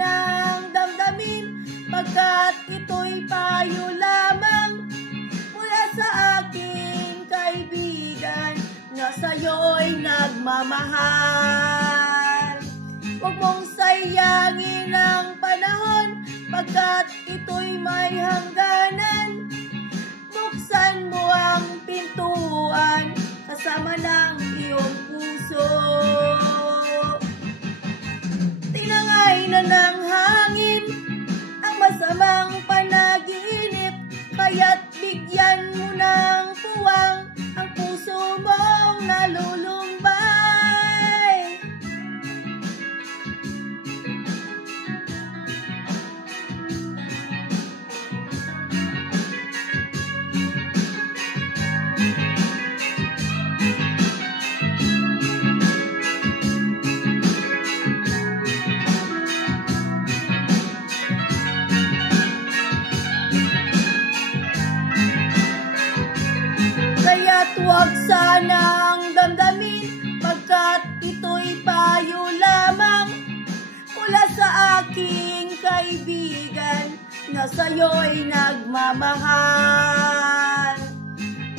ng damdamin, pagkat ito'y payo lamang mula sa aking kaibigan na sa'yo'y nagmamahal. Huwag mong sayangin ang panahon, pagkat ito'y may hangganan. Buksan mo ang pintuan kasama ng iyong puso. Tinangay na ng hangin ang masamang panaginip, kaya't bigyan mo ng puwang ang puso mong nalulumbay. Kaya't huwag sanang damdamin, pagkat ito'y payo lamang mula sa aking kaibigan na sa'yo'y nagmamahal.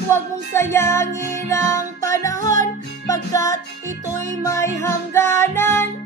Huwag mong sayangin ang panahon, pagkat ito'y may hangganan.